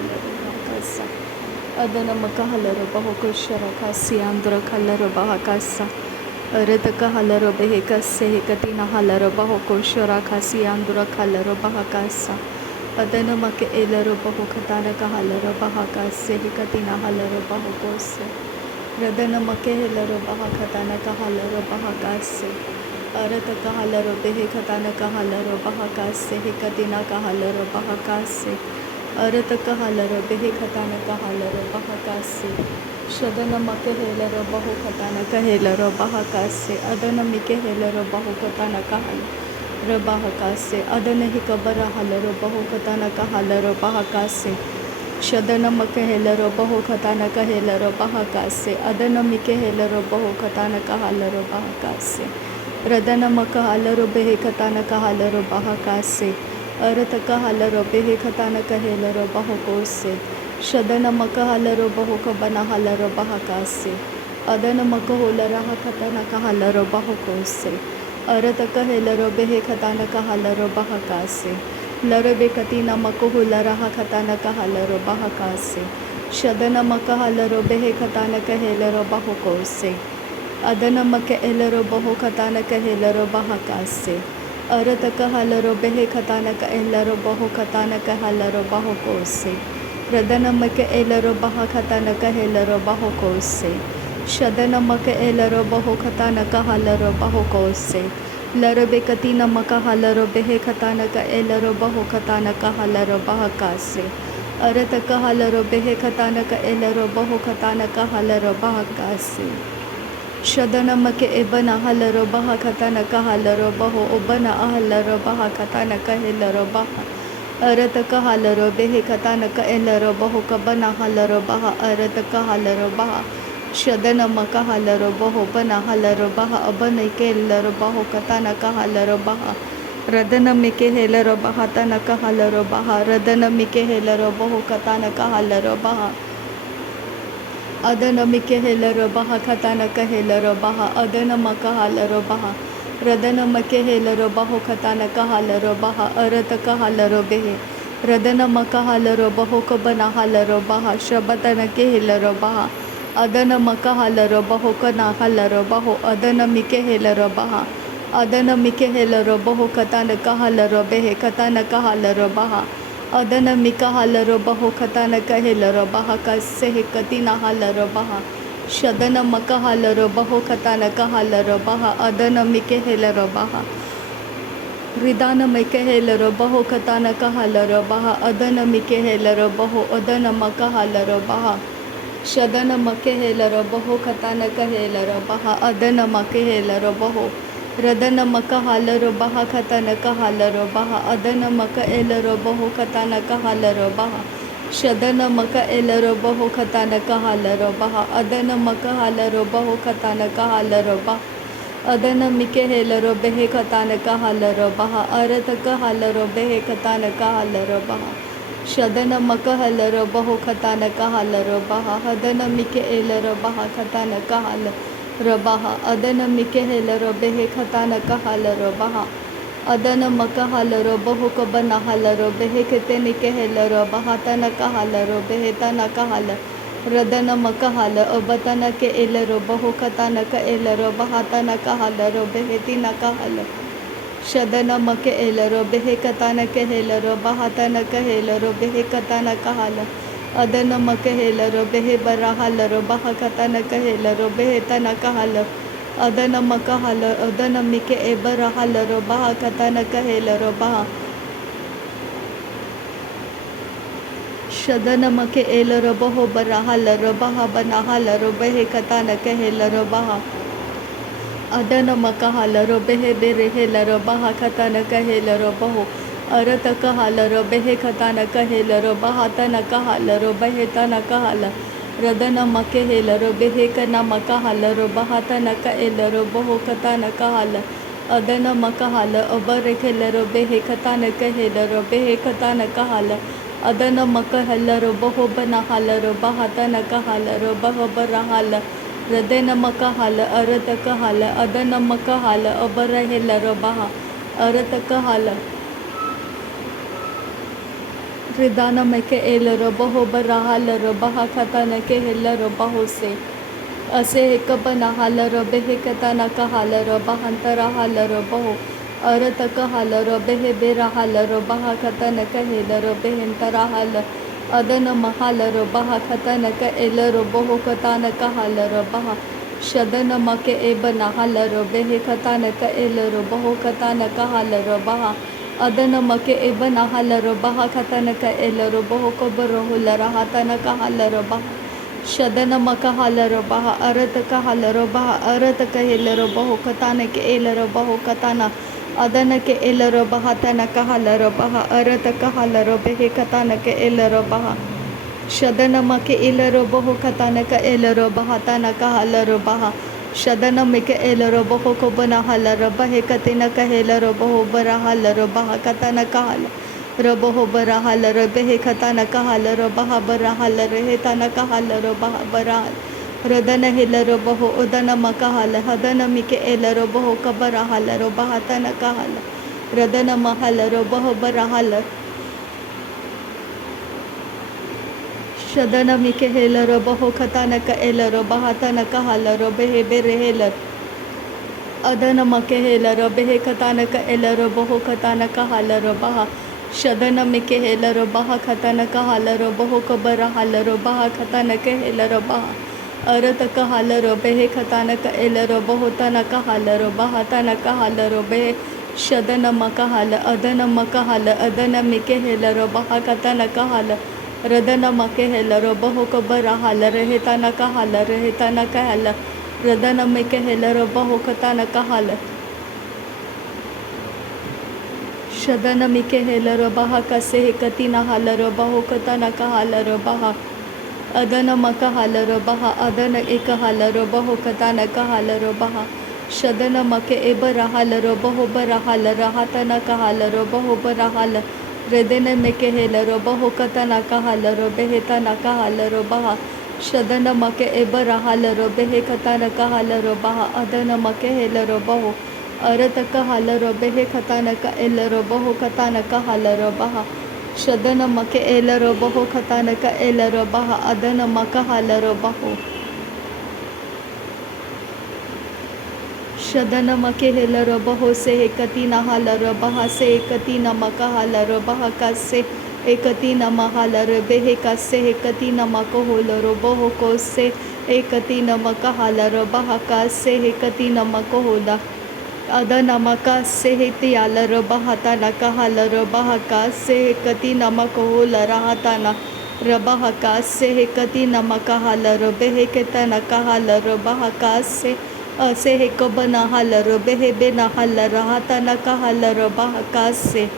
halaro bahakasa. Adana maka halaro bahokoshara kasi andra halaro bahakasa. Aradaka halaro behekase hekatina halaro bahokoshara kasi andra halaro bahakasa. Adana maka elaro bahokatana ka halaro bahakase hekatina halaro bahokose. Radana maka helaro bahakatana ka halaro bahakase. Arata kahalaro behe katana kahalaro bahakase hekatina kahalaro bahakase. Arata kahalaro behe katana kahalaro bahakase. Shadana make helaro bahu katana kahelaro bahakase. Adana mike helaro bahu katana kahalaro bahakase. Adana hikabara halaro bahu katana kahalaro bahakase. Shadana make helaro bahu katana kahelaro bahakase. Adana mike helaro bahu katana kahalaro bahakase. Radana maka halaro behe katana ka halaro bahakase. Arata ka halaro behe katana ka helaro bahakose. Shadana maka halaro bahuka bana halaro bahakase. Adana maka holara katana ka halaro bahakose. Arata ka helaro behe katana ka halaro bahakase. Larabe katina maka holara katana ka halaro bahakase. Shadana maka halaro behe katana ka helaro bahakose. Adana maka elaro baho katana ka helaro bahakase. Arata ka halaro behe katana ka elaro baho katana ka halaro bahokose. Radana maka elaro baha katana ka helaro bahokose. Shadana maka elaro baho katana ka halaro bahokose. Larabe katina maka halaro behe katana ka elaro baho katana ka halaro bahakase. Arata ka halaro behe katana ka elaro baho katana ka halaro bahakase. Shadana make ebana halaro baha katana ka halaro baho obana ahalaro baha katana ka helaro baha. Arata ka halaro behe katana ka elaro baho kabana halaro baha arata ka halaro baha. Shadana maka halaro baho bana halaro baha abana ke elaro baho katana ka halaro baha. Radana meke helaro baha tana ka halaro baha. Radana meke helaro baho katana ka halaro baha. Adana mike helaro baha katana ka helaro baha. Adana maka halaro baha. Radana make helaro baho katana ka halaro baha. Arata ka halaro behe. Radana maka halaro baho kabana halaro baha. Shabatana ke helaro baha. Adana maka halaro baho kana halaro baho. Adana mike helaro baha. Adana mike helaro baho katana ka halaro behe katana ka halaro baha. Adana mika halaro baho katana ka helaro baha kase katina halaro baha. Shadana maka halaro baho katana ka halaro baha. Adana mike helaro baha. Ridana mike helaro baho katana ka halaro baha. Adana mike helaro baho. Adana maka halaro baha. Shadana make helaro baho katana ka helaro baha. Adana make helaro baho. Radana maka halaro baha katana ka halaro baha. Adana maka elaro baho katana ka halaro baha. Shadana maka elaro baho katana ka halaro baha. Adana maka halaro baho katana ka halaro baha. Adana mike helaro behe katana ka halaro baha. Arata ka halaro behe katana ka halaro baha. Shadana maka halaro baho katana ka halaro baha. Adana mike elaro baha katana ka halaro Rabaha. Adana mike helaro behe katana ka halaro baha. Adana maka halaro baho kabana halaro behe ketene ke helaro baha tana ka halaro behe tana ka halaro. Radana maka hala abatana ke elaro baho katana ka elaro baha tana ka halaro behe tina ka halaro. Shadana make elaro behe katana ke helaro baha tana ka helaro behe katana ka halaro. Adana make helaro behe bara halaro baha katana ka helaro behe tana ka halaro. Adana maka halaro adana mike ebara halaro baha katana ka helaro baha. Shadana make elaro baho bara halaro baha bana halaro behe katana ka helaro baha. Adana maka halaro behe bere helaro baha katana ka helaro baho. Arata ka halaro behe katana ka helaro baha tana ka halaro behe tana ka halaro. Radana make helaro behe kana maka halaro baha tana ka elaro baho katana ka halaro. Adana maka halaro abare helaro behe katana ka helaro behe katana ka halaro. Adana maka halaro baho bana halaro baha tana ka halaro baho bara halaro. Radana maka hala arata ka hala adana maka hala abara helaro baha arata ka hala Ridana meke elero boho barahalero baha katana ke helero baho se. Ase hekabana halero behe katana kahalero bahantara halero boho. Arataka halero behe bera halero baha katana ka helero behentara hal. Adana mahalero baha katana ka elero boho katana ka halero baha. Shadana make ebana halero behe katana ka elero boho katana ka halero baha. Adana make ebana halero baha katana ka elero boho koboro hulara hatana ka halero baha. Shadana maka halero baha arataka halero baha arataka helero boho katana ke elero boho katana. Adana ke elero baha tana ka halero baha arataka halero behe katana ke elero baha. Shadana make elero boho katana ka elero baha tana ka halero baha. Shadana make elero boho ko bana halero bahe katina ka helero boho bara halero baha katana ka halero boho bara halero behe katana ka halero baha bara halero hetana ka halero baha bara Radana helero boho udana maka hala hadana mike elero boho kabara halero baha tana ka hala Radana mahalero boho bara halero Shadana mike helero boho katana ka elero bahatana ka halero behe bere heler Adana make helero behe katana ka elero boho katana ka halero baha Shadana mike helero baha katana ka halero boho kabara halero baha katana ka helero baha Arata ka halero behe katana ka elero boho tana ka halero baha tana ka halero behe Shadana maka hala adana maka hala adana mike helero baha katana ka hala Radana make helero boho kabara hala rehetana ka hala rehetana ka hala Radana make helero boho katana ka hala Shadana mike helero baha kase katina halero boho katana ka halero baha Adana maka halero baha adana eka halero boho katana ka halero baha Shadana make ebara halero boho bara halera hatana ka halero boho bara hala Redene meke helero boho katana ka halero behetana ka halero baha Shadana make ebara halero behe katana ka halero baha adana make helero boho Arata ka halero behe katana ka elero boho katana ka halero baha Shadana make elero boho katana ka elero baha adana maka halero baho Shadana make helero boho se hekatina halero baha se hekatina maka halero baha kase hekatina mahalero behe kase hekatina mako holero boho kose hekatina maka halero baha kase hekatina mako hola Adana maka se heti alero baha tana ka halero baha kase hekatina mako hola rahatana Rabaha kase hekatina maka halero behe ketana ka halero baha kase Ase hekabana halero behe bena halera hatana ka halero baha kase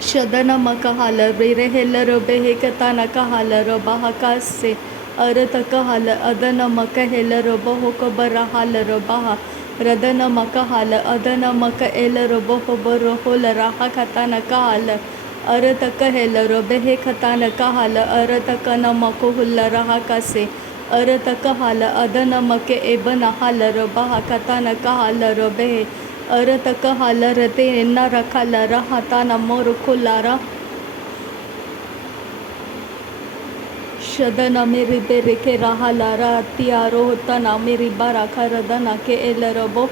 Shadana maka halero re helero behe katana ka halero baha kase Arata ka hala adana maka helero boho kabara halero baha Radana maka hala adana maka elero boho boro holera hakatana ka hala Arata ka helero behe katana ka hala arata ka namako hulera hakase Arata ka hala adana make ebana halero baha katana ka halero behe Arata ka hala rate enna rakhala hatana moru kulara Shadana meri bere ke rahalara tiaro hotana meri baraka radana ke elerabo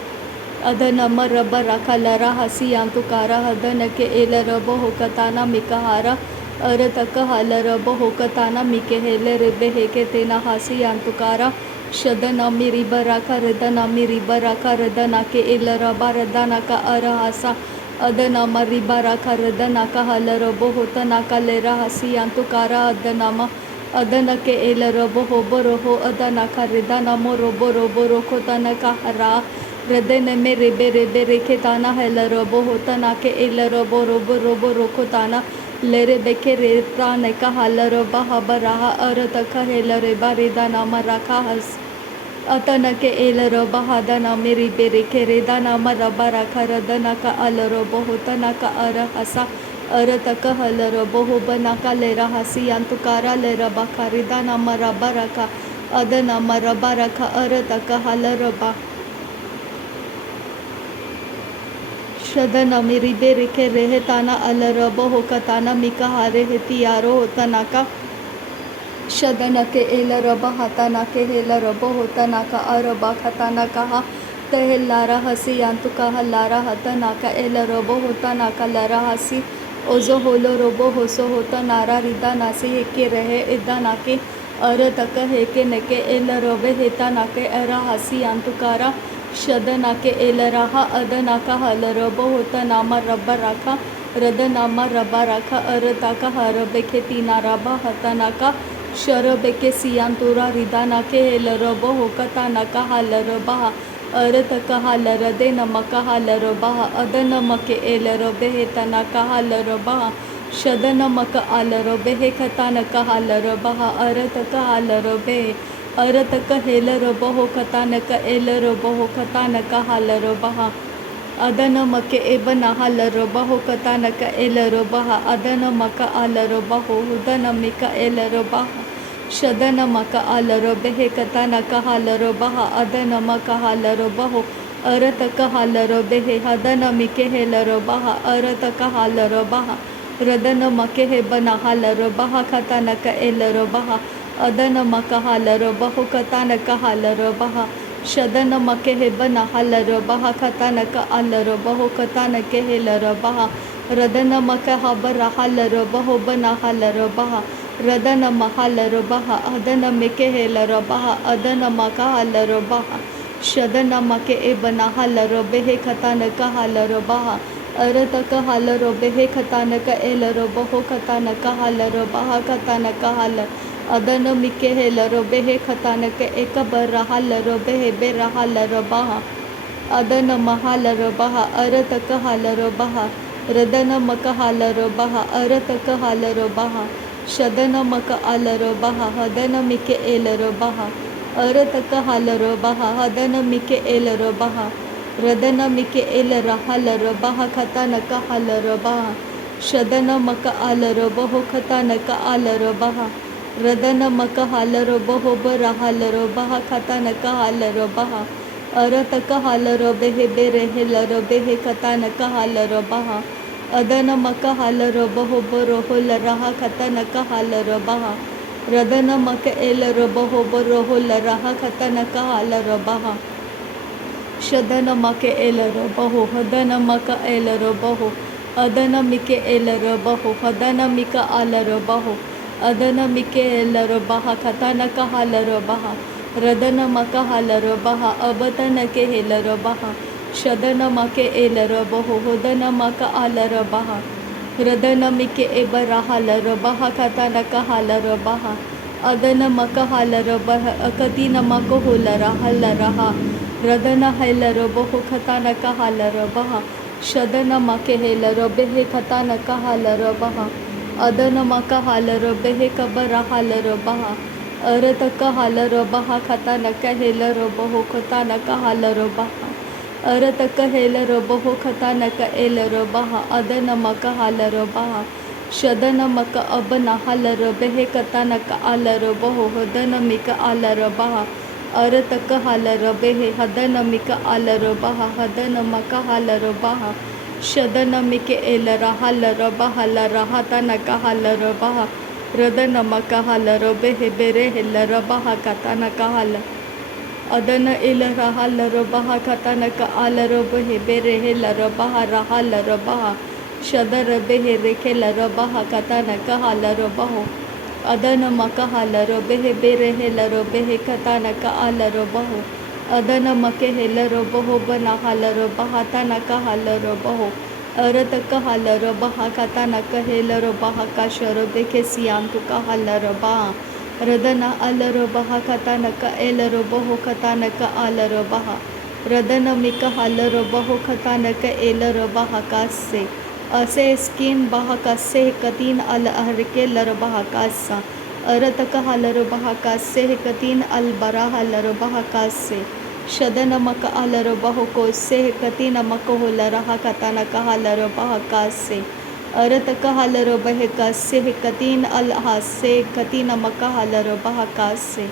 Adana mara baraka lara hasiyantukara hadana ke elerabo hokatana mikahara Arata ka halera boho katana mike helere behe ke tena hasiyantukara Shadana miri baraka radana miri baraka radana ke elera baradana ka arahasa Adana mari baraka radana ka halera boho tana ka lera hasiyantukara adana Adana ke elera boho boroho adana ka redana moro boro boro kotana ka hara Radene mere bere bere ketana helera boho tana ke elera boro boro boro kotana Lere beke re prane ka halera baha baraha arata ka helere baridana marakahas Atana ke elera bahadana meri bere ke redana marabara karadana ka alera boho tana ka arahasa Arata ka halera boho bana ka lera hasiyantukara lera bakaridana marabaraka adana marabaraka arata ka halera ba शदन मिरिबे रिखे रेहे ताना अलरब हो कताना मिका हारे हेतियारो होता का शदन के L रब हाताना के हेल रब होता का अरबा खताना कहा तहेलारा हसी यांतु कहा लारा हतना का एल रब होता का लरा हसी ओजो होलो रोबो होसो होता नारा रिदा नासी हेके रहे इदा नाके अर तक हेके नके एल रबे हेता नाके अरा हसी यांतु कारा शदना के एल रहा अदना का हल रब होता नामा रब्बा राखा रद नामा रबा राखा अर ताका हरबे के तीना रबा हतना का शरबे के सियांतुरा रिदा नाके एल रब होकता नका हल रबा अर तक हाल रदे नमक हाल रबा अद नमक एल रबे हे तना का हाल रबा शद नमक आल रबे हे खतान का हाल रबा अर तक हाल रबे अर तक हेल रब हो खतान का एल रब हो खतान का हाल रबा अद नमक एब हाल रबा हो खतान का एल रबा अद नमक आल रबा हो उद नमिक एल रबा शद नमक आल रबे हे कतान का हाल रबा अद नमक हाल रबा हो अर तक हाल रबे हे हद नमिके हेल रबा अर तक हाल रबा रद नमके हे बना हाल रबा खतान का एल रबा अद नमक हाल रबा हो कतान का हाल रबा शद नमके हे बना हाल रबा खतान का आल रबा हो कतान के हेल रबा रद नमक हाबर हाल रबा हो बना हाल रबा रदन महल रबा अदन मिके हेल रबा अदन मका हल रबा शदन मके ए बना हल रबे हे खतान का हल रबा अर तक हल रबे हे खतान का एल रबा हो खतान का हल रबा खतान का हल अदन मिके हेल रबे हे खतान के एक बर हल रबे हे बे हल रबा अदन महल रबा अर तक हल रबा रदन मक हल रबा अर तक हल रबा शदन मक आल रबा हदन मिके एल रबा अर तक हाल रबा हदन मिके एल रबा रदन मिके एल रहल रबा खतान का हाल रबा शदन मक आल रबा हो खतान का आल रबा रदन मक हाल रबा हो बरहाल रबा खतान का हाल रबा अर तक हाल रबे हे बेरे हेल रबे हे खतान का हाल रबा अदन मक हाल रब हो बरो हो लरहा खतन का हाल रबा रदन मक एल रब हो बरो हो लरहा खतन का हाल रबा शदन मक एल रब हो हदन मक एल रब हो अदन मिके एल रब हो हदन मिक आल रब हो अदन मिके एल रबा खतन का हाल रबा रदन मक हाल रबा अबतन के हेल रबा शदन मके एल रब हो हदन मक आल रबा रदन मिके एब हाल रबा खतान का हाल रबा अदन मक हाल रबा अकती नमक हो लरा हल रहा रदन हेल रब हो खतान का हाल रबा शदन मके हेल रबे हे खतान का हाल रबा अदन मक हाल रबे हे कबर हाल रबा अर तक हाल रबा खतान का हेल रब हो खतान का हाल रबा अर तक हेल रब हो खतान का एल रबा अदन मक हाल रबा शदन मक अब हाल रबे हे कतान का आल रब हो हदन मिक आल रबा अर तक हाल रबे हे हदन मिक आल रबा हदन मक हाल रबा शदन मिक एल रहल रबा हल रहा तन का हाल रबा रदन मक हाल रबे हे बेरे हेल रबा कतान का हाल अदन एल रहल रबा खतान का आल रब हे बेरे हेल रबा रहल रबा शद रबे हे रेखेल रबा खतान का हाल रबा हो अदन मक हाल रबे हे बेरे हेल रबे हे खतान का आल रबा हो अदन मके हेल रब हो बना हाल रबा तन का हाल रबा हो अर तक हाल रबा खतान का हेल रबा का शरबे के सियांतु का हाल रबा रदन आल रबा खतान का एल रब हो खतान का आल रबा रदन मिक हाल रब हो खतान का एल रबा कास से असे स्किन बहा कसे कतीन अल अहरके लरबा कासा अर तक हाल रबा कासे कतीन अल बरा हाल रबा कासे शदन मक आल रबा हो कोसे कतीन मक हो लरहा खतान का हाल रबा कासे अर तक हाल रबा हे कासे कतीन अल हासे कतीन मक हाल रबा कासे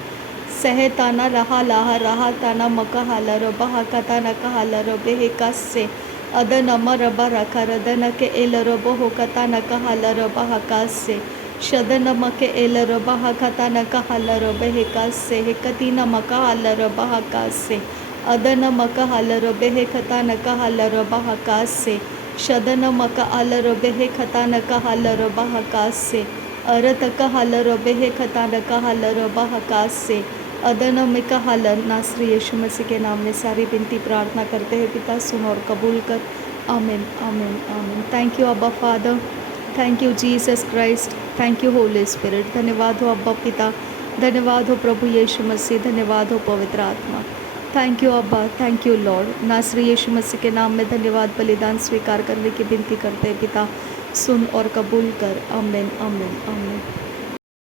सह ताना रहा लाहा रहा ताना मक हाल रबा कतान का हाल रबे हे कासे अदन मरबा रखा रदन के एल रबो हो कता न कहल रबा हकास से शदन मके एल रबा हकता न कहल रबे हेकास से हेकती न मकाल रबा हकास से अदन मकाल रबे हेकता न कहल रबा हकास से शदन मकाल रबे हेकता न कहल रबा हकास से अरत कहल रबे हेकता न कहल रबा हकास से अदन में कहल। नासरी यीशु मसीह के नाम में सारी विनती प्रार्थना करते हैं पिता, सुन और कबूल कर। आमीन आमीन आमीन। थैंक यू अब्बा father, thank you Jesus Christ, thank you Holy spirit. धन्यवाद हो अब्बा पिता, धन्यवाद हो प्रभु यीशु मसीह, धन्यवाद हो पवित्र आत्मा। थैंक यू अब्बा, थैंक यू लॉर्ड। नासरी यीशु मसीह के नाम में धन्यवाद बलिदान स्वीकार करने की विनती करते हैं पिता, सुन और कबूल कर। आमीन आमीन आमीन।